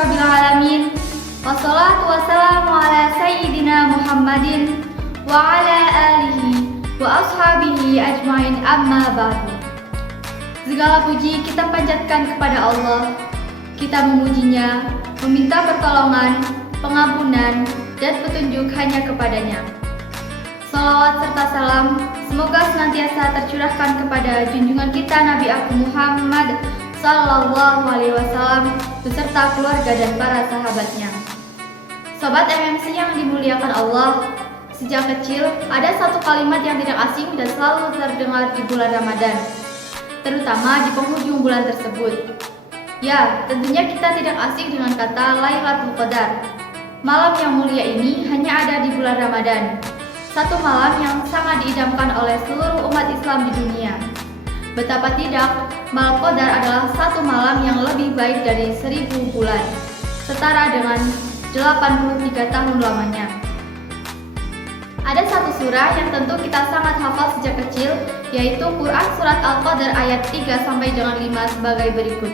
Rabbil Alamin. Wassalatu wassalamu ala Sayyidina Muhammadin wa ala alihi wa ashabihi ajmain, amma ba'du. Segala puji kita panjatkan kepada Allah. Kita memujinya, meminta pertolongan, pengampunan, dan petunjuk hanya kepadanya. Salawat serta salam semoga senantiasa tercurahkan kepada junjungan kita Nabi Agung Muhammad Sallallahu Alaihi Wasallam beserta keluarga dan para sahabatnya. Sobat MMC yang dimuliakan Allah, sejak kecil ada satu kalimat yang tidak asing dan selalu terdengar di bulan Ramadan, terutama di penghujung bulan tersebut. Ya, tentunya kita tidak asing dengan kata Lailatul Qadar. Malam yang mulia ini hanya ada di bulan Ramadan, satu malam yang sangat diidamkan oleh seluruh umat Islam di dunia. Betapa tidak, malam Qadar adalah satu malam yang lebih baik dari 1000 bulan, setara dengan 83 tahun lamanya. Ada satu surah yang tentu kita sangat hafal sejak kecil, yaitu Quran Surat Al-Qadar ayat 3 sampai dengan 5 sebagai berikut.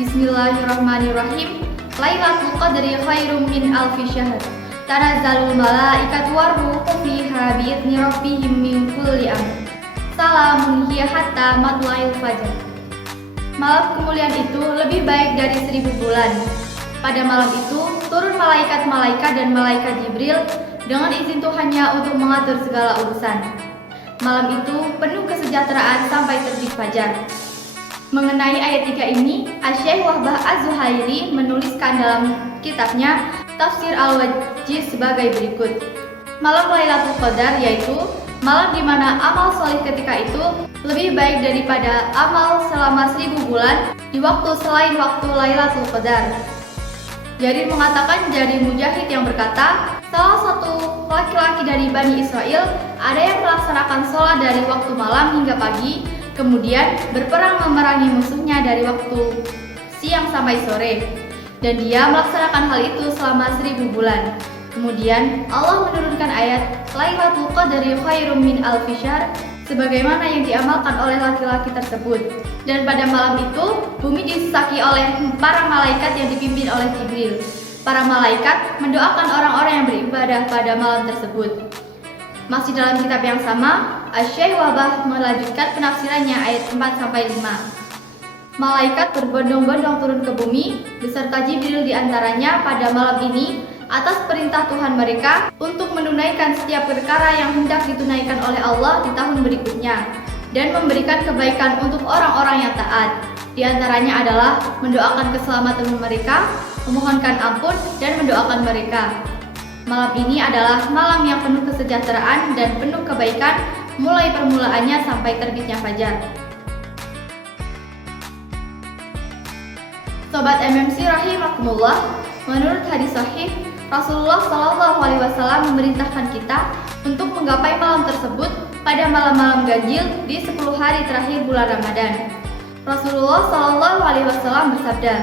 Bismillahirrahmanirrahim. Lailatul Qadri khairum min alfi syahr. Tanazzalul malaikatu waruhu fiha bi'izni rabbihim min kulli amr. Salamun hiya hatta matla'il fajr. Malam kemuliaan itu lebih baik dari 1000 bulan. Pada malam itu turun malaikat-malaikat dan malaikat Jibril dengan izin Tuhannya untuk mengatur segala urusan. Malam itu penuh kesejahteraan sampai terbit fajar. Mengenai ayat 3 ini, Asy-Syaikh Wahbah Az-Zuhairi menuliskan dalam kitabnya Tafsir Al-Wajiz sebagai berikut. Malam Lailatul Qadar yaitu malam di mana amal soleh ketika itu lebih baik daripada amal selama 1000 bulan di waktu selain waktu Lailatul Qadar. Jarir mengatakan dari Mujahid yang berkata, salah satu laki-laki dari Bani Israel ada yang melaksanakan sholat dari waktu malam hingga pagi, kemudian berperang memerangi musuhnya dari waktu siang sampai sore, dan dia melaksanakan hal itu selama 1000 bulan. Kemudian Allah menurunkan ayat Lailatul Qadri khairum min alfi syahr sebagaimana yang diamalkan oleh laki-laki tersebut. Dan pada malam itu bumi disesaki oleh para malaikat yang dipimpin oleh Jibril. Para malaikat mendoakan orang-orang yang beribadah pada malam tersebut. Masih dalam kitab yang sama, Asy-Syaikh Wahbah melanjutkan penafsirannya ayat 4 sampai 5. Malaikat berbondong-bondong turun ke bumi beserta Jibril diantaranya pada malam ini atas perintah Tuhan mereka untuk menunaikan setiap perkara yang hendak ditunaikan oleh Allah di tahun berikutnya dan memberikan kebaikan untuk orang-orang yang taat. Di antaranya adalah mendoakan keselamatan mereka, memohonkan ampun, dan mendoakan mereka. Malam ini adalah malam yang penuh kesejahteraan dan penuh kebaikan mulai permulaannya sampai terbitnya fajar. Sobat MMC rahimakumullah, menurut hadis sahih, Rasulullah Shallallahu Alaihi Wasallam memerintahkan kita untuk menggapai malam tersebut pada malam-malam ganjil di 10 hari terakhir bulan Ramadan. Rasulullah Shallallahu Alaihi Wasallam bersabda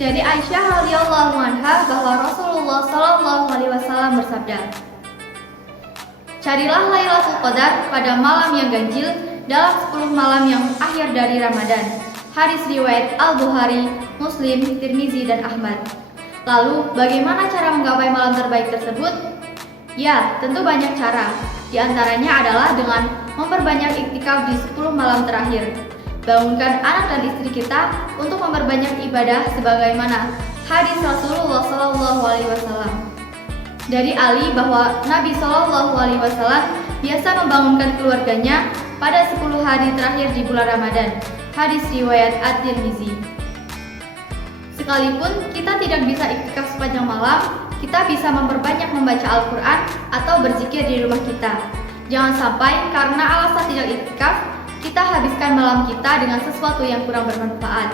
dari Aisyah radhiyallahu anha bahwa Rasulullah Shallallahu Alaihi Wasallam bersabda, carilah Lailatul Qadar pada malam yang ganjil dalam 10 malam yang akhir dari Ramadan. Hadis riwayat Al-Bukhari, Muslim, Tirmizi, dan Ahmad. Lalu, bagaimana cara menggapai malam terbaik tersebut? Ya, tentu banyak cara. Di antaranya adalah dengan memperbanyak iktikaf di 10 malam terakhir. Bangunkan anak dan istri kita untuk memperbanyak ibadah sebagaimana hadis Rasulullah Shallallahu Alaihi Wasallam. Dari Ali bahwa Nabi Shallallahu Alaihi Wasallam biasa membangunkan keluarganya pada 10 hari terakhir di bulan Ramadan. Hadis riwayat At-Tirmizi. Sekalipun kita tidak bisa iktikaf sepanjang malam, kita bisa memperbanyak membaca Al-Quran atau berzikir di rumah kita. Jangan sampai karena alasan tidak iktikaf, kita habiskan malam kita dengan sesuatu yang kurang bermanfaat.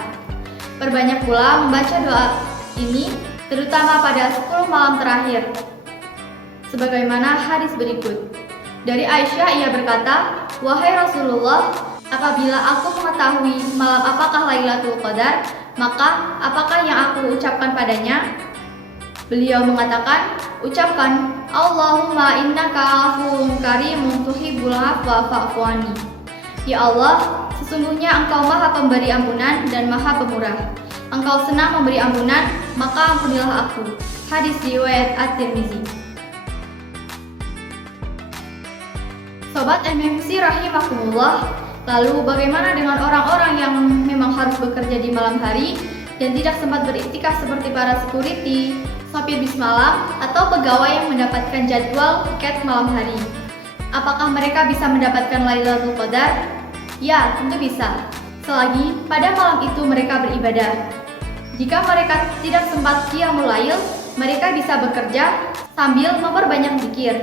Perbanyak pula membaca doa ini, terutama pada 10 malam terakhir. Sebagaimana hadis berikut. Dari Aisyah ia berkata, wahai Rasulullah, apabila aku mengetahui malam apakah Lailatul Qadar, maka apakah yang aku ucapkan padanya? Beliau mengatakan, ucapkan, Allahumma innaka afuwwun karimun tuhibbul afwa fa'fu anni. Ya Allah, sesungguhnya Engkau Maha Pemberi ampunan dan Maha Pemurah. engkau senang memberi ampunan, maka ampunilah aku. Hadis riwayat At-Tirmizi. Sobat MMC rahimakumullah, lalu bagaimana dengan orang-orang yang memang harus bekerja di malam hari dan tidak sempat beriktikaf seperti para security, sopir bis malam, atau pegawai yang mendapatkan jadwal tiket malam hari? Apakah mereka bisa mendapatkan Lailatul Qadar? Ya, tentu bisa, selagi pada malam itu mereka beribadah. Jika mereka tidak sempat qiyamul lail, mereka bisa bekerja sambil memperbanyak zikir.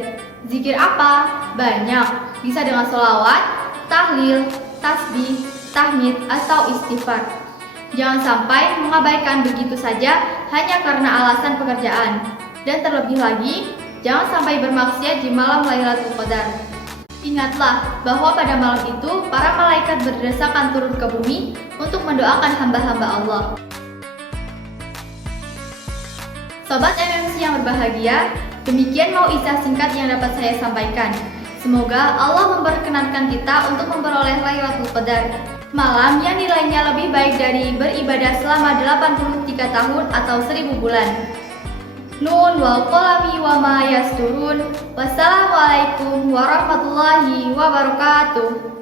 Zikir apa? Banyak. Bisa dengan sholawat, tahlil, tasbih, tahmid, atau istighfar. Jangan sampai mengabaikan begitu saja hanya karena alasan pekerjaan. Dan terlebih lagi, jangan sampai bermaksiat di malam Lailatul Qadar. Ingatlah bahwa pada malam itu para malaikat berdesakan turun ke bumi untuk mendoakan hamba-hamba Allah. Sobat MMC yang berbahagia, demikian mauizah singkat yang dapat saya sampaikan. Semoga Allah memperkenankan kita untuk memperoleh Lailatul Qadar, malam yang nilainya lebih baik dari beribadah selama 83 tahun atau 1000 bulan. Nun wal qalami wa ma yasturun. Wassalamualaikum warahmatullahi wabarakatuh.